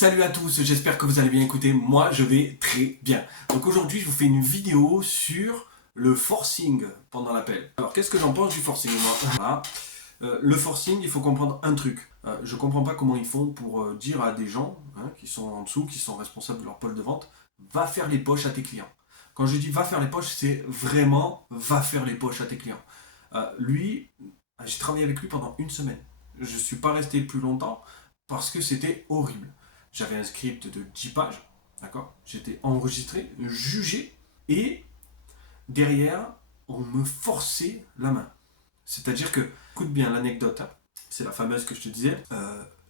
Salut à tous, j'espère que vous allez bien. Écoutez, moi je vais très bien. Donc aujourd'hui je vous fais une vidéo sur le forcing pendant l'appel. Alors qu'est-ce que j'en pense du forcing moi? Voilà. Le forcing, il faut comprendre un truc. Je comprends pas comment ils font pour dire à des gens qui sont en dessous, qui sont responsables de leur pôle de vente, va faire les poches à tes clients. Quand je dis va faire les poches, c'est vraiment va faire les poches à tes clients. Lui, j'ai travaillé avec lui pendant une semaine. Je suis pas resté plus longtemps parce que c'était horrible. J'avais un script de 10 pages, d'accord? J'étais enregistré, jugé, et derrière, on me forçait la main. C'est-à-dire que, écoute bien l'anecdote, hein. C'est la fameuse que je te disais.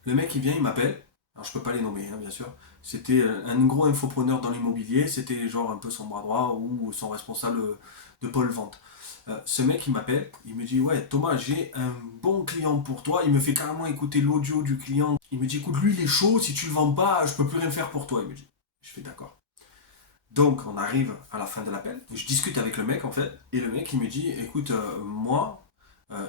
Le mec, il vient, il m'appelle. Alors, je peux pas les nommer, hein, bien sûr. C'était un gros infopreneur dans l'immobilier. C'était genre un peu son bras droit ou son responsable de pôle vente. Ce mec, il m'appelle. Il me dit, ouais, Thomas, j'ai un bon client pour toi. Il me fait carrément écouter l'audio du client. Il me dit, écoute, lui, il est chaud. Si tu le vends pas, je peux plus rien faire pour toi. Il me dit. Je fais d'accord. Donc, on arrive à la fin de l'appel. Je discute avec le mec, en fait. Et le mec, il me dit, écoute, moi,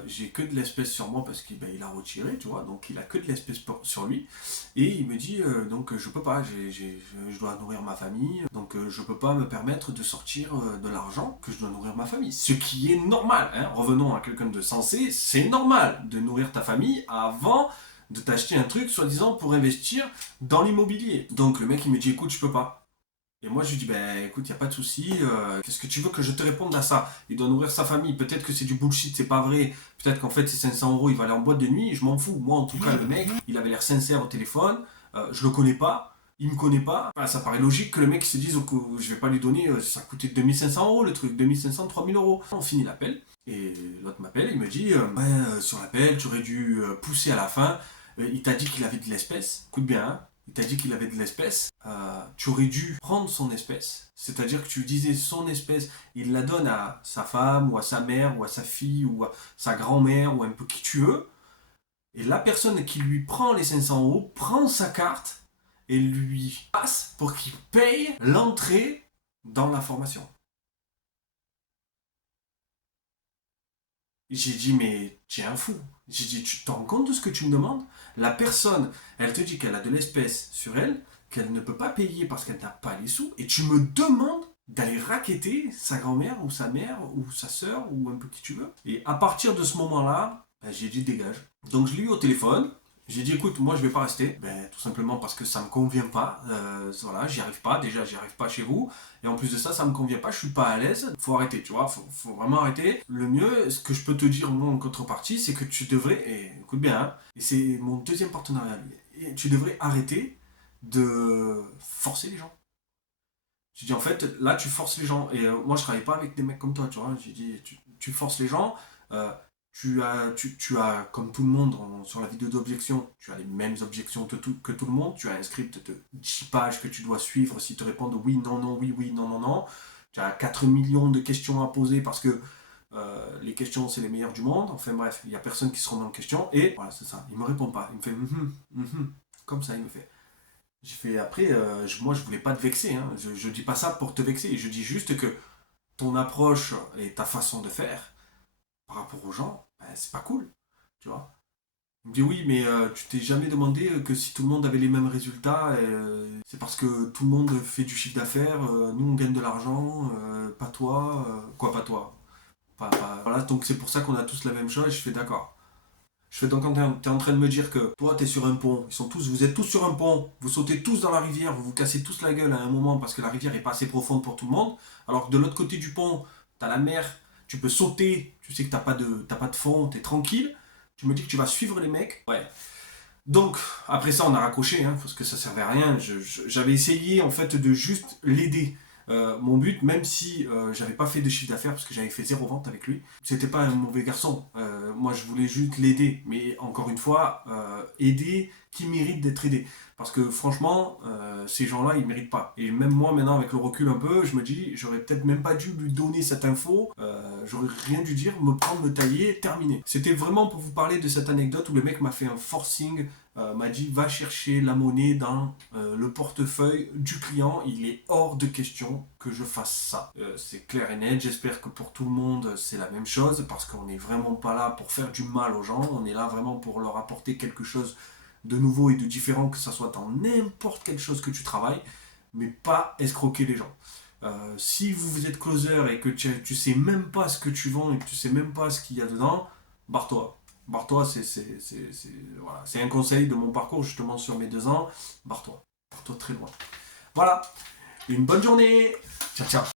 j'ai que de l'espèce sur moi parce qu'il il a retiré, tu vois, donc il a que de l'espèce sur lui. Et il me dit, donc je peux pas, je dois nourrir ma famille, donc je peux pas me permettre de sortir de l'argent que je dois nourrir ma famille. Ce qui est normal, hein. Revenons à quelqu'un de sensé, c'est normal de nourrir ta famille avant de t'acheter un truc, soi-disant, pour investir dans l'immobilier. Donc le mec, il me dit, écoute, je peux pas. Et moi, je lui dis, ben écoute, il n'y a pas de souci. Qu'est-ce que tu veux que je te réponde à ça? Il doit nourrir sa famille. Peut-être que c'est du bullshit, c'est pas vrai. Peut-être qu'en fait, c'est 500 euros, il va aller en boîte de nuit. Je m'en fous. Moi, en tout cas, le mec, il avait l'air sincère au téléphone. Je le connais pas. Il me connaît pas. Enfin, ça paraît logique que le mec se dise que je vais pas lui donner. Ça coûtait 2500 euros le truc. 2500, 3000 euros. On finit l'appel. Et l'autre m'appelle. Il me dit, sur l'appel, tu aurais dû pousser à la fin. Il t'a dit qu'il avait de l'espèce. Écoute bien, hein. Il t'a dit qu'il avait de l'espèce, tu aurais dû prendre son espèce. C'est-à-dire que tu disais son espèce, il la donne à sa femme, ou à sa mère, ou à sa fille, ou à sa grand-mère, ou un peu qui tu veux. Et la personne qui lui prend les 500 euros prend sa carte et lui passe pour qu'il paye l'entrée dans la formation. J'ai dit, mais tu es un fou. J'ai dit, tu te rends compte de ce que tu me demandes? La personne, elle te dit qu'elle a de l'espèce sur elle, qu'elle ne peut pas payer parce qu'elle n'a pas les sous, et tu me demandes d'aller racketter sa grand-mère ou sa mère ou sa sœur ou un peu qui tu veux. Et à partir de ce moment-là, j'ai dit dégage. Donc je l'ai eu au téléphone. J'ai dit écoute, moi je vais pas rester, tout simplement parce que ça me convient pas, voilà, j'y arrive pas, déjà j'y arrive pas chez vous, et en plus de ça, ça me convient pas, je suis pas à l'aise, faut arrêter, tu vois, faut vraiment arrêter. Le mieux, ce que je peux te dire moi en contrepartie, c'est que tu devrais, et écoute bien, hein, et c'est mon deuxième partenariat, et tu devrais arrêter de forcer les gens. J'ai dit en fait, là tu forces les gens, et moi je travaille pas avec des mecs comme toi, tu vois, j'ai dit tu forces les gens, euh, tu as, comme tout le monde sur la vidéo d'objection, tu as les mêmes objections que tout le monde. Tu as un script de 10 pages que tu dois suivre s'ils te répondent oui, non, non, oui, oui, non, non, non. Tu as 4 millions de questions à poser parce que les questions c'est les meilleures du monde. Enfin bref, il n'y a personne qui se remet en question. Et voilà, c'est ça. Il me répond pas. Il me fait comme ça, il me fait. J'ai fait après, moi je voulais pas te vexer. Hein. Je dis pas ça pour te vexer. Je dis juste que ton approche et ta façon de faire par rapport aux gens, c'est pas cool, tu vois. Il me dit oui, mais tu t'es jamais demandé que si tout le monde avait les mêmes résultats, c'est parce que tout le monde fait du chiffre d'affaires, nous on gagne de l'argent, pas toi, quoi pas toi. Voilà, donc c'est pour ça qu'on a tous la même chose, et je fais d'accord. Je fais donc quand t'es en train de me dire que toi t'es sur un pont, vous êtes tous sur un pont, vous sautez tous dans la rivière, vous vous cassez tous la gueule à un moment parce que la rivière est pas assez profonde pour tout le monde, alors que de l'autre côté du pont, t'as la mer, tu peux sauter, tu sais que t'as pas de fond, t'es tranquille, tu me dis que tu vas suivre les mecs. Ouais. Donc, après ça, on a raccroché, hein, parce que ça servait à rien. J'avais essayé, en fait, de juste l'aider. Mon but, même si j'avais pas fait de chiffre d'affaires, parce que j'avais fait zéro vente avec lui, c'était pas un mauvais garçon. Moi, je voulais juste l'aider. Mais encore une fois, aider qui mérite d'être aidé. Parce que franchement, ces gens-là, ils méritent pas. Et même moi, maintenant, avec le recul un peu, je me dis, j'aurais peut-être même pas dû lui donner cette info. J'aurais rien dû dire, me prendre, me tailler, terminer. C'était vraiment pour vous parler de cette anecdote où le mec m'a fait un forcing, m'a dit va chercher la monnaie dans le portefeuille du client. Il est hors de question que je fasse ça. C'est clair et net. J'espère que pour tout le monde, c'est la même chose parce qu'on n'est vraiment pas là pour faire du mal aux gens. On est là vraiment pour leur apporter quelque chose de nouveau et de différent, que ce soit dans n'importe quelle chose que tu travailles, mais pas escroquer les gens. Si vous êtes closer et que tu sais même pas ce que tu vends et que tu sais même pas ce qu'il y a dedans, barre-toi. Barre-toi, voilà. C'est un conseil de mon parcours justement sur mes 2 ans. Barre-toi. Barre-toi très loin. Voilà. Une bonne journée. Ciao, ciao.